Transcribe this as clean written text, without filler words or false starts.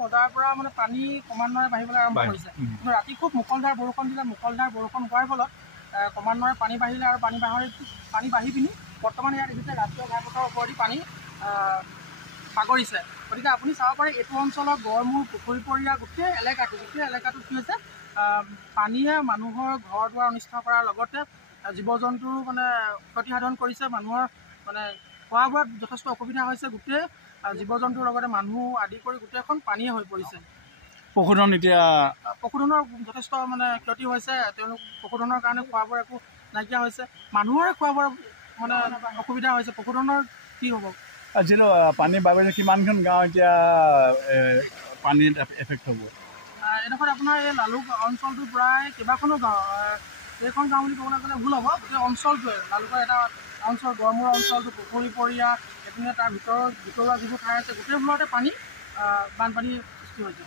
বজাৰৰ পৰা মানে পানী ক্ৰমান্বয়ে বাঢ়িবলৈ আৰম্ভ কৰিছে। কিন্তু ৰাতি খুব মুখলধাৰ বৰষুণ দিলে, মুখলধাৰ বৰষুণ হোৱাৰ ফলত ক্ৰমান্বয়ে পানী বাঢ়িলে আৰু পানী বাঢ়ি পিনি বৰ্তমান ইয়াত দেখিছে ৰাষ্ট্ৰীয় ঘাইপথৰ ওপৰেদি পানী বাগৰিছে। গতিকে আপুনি চাব পাৰে এইটো অঞ্চলৰ গড়মূৰ পুখুৰীপৰীয়া গোটেই এলেকাটো কি হৈছে, পানীয়ে মানুহৰ ঘৰ দুৱাৰ অনিষ্ট কৰাৰ লগতে জীৱ জন্তুৰো মানে ক্ষতিসাধন কৰিছে। মানুহৰ মানে খোৱা বোৱাত যথেষ্ট অসুবিধা হৈছে। গোটেই জীৱ জন্তুৰ লগতে মানুহ আদি কৰি গোটেইখন পানীয়ে হৈ পৰিছে। পশুধনৰ যথেষ্ট মানে ক্ষতি হৈছে। তেওঁলোক পশুধনৰ কাৰণে খোৱা বোৱাৰ একো নাইকিয়া হৈছে। মানুহৰে খোৱা বোৱাৰ মানে অসুবিধা হৈছে। পশুধনৰ কি হ'ব? যিটো পানী বাগৰিছে কিমানখন গাঁও এতিয়া পানীত এফেক্ট হ'ব? এডোখৰত আপোনাৰ এই লালুক অঞ্চলটো প্ৰায় কেইবাখনো গাঁও, এইখন গাঁও বুলি ক'বলৈ গ'লে ভুল হ'ব। গোটেই অঞ্চলটোৱে লালুকৰ এটা অঞ্চল, গড়মূৰ অঞ্চলটো পুখুৰীপৰীয়া, এইপিনে তাৰ ভিতৰুৱা যিবোৰ ঠাই আছে গোটেইবোৰতে বানপানীৰ সৃষ্টি হৈছে।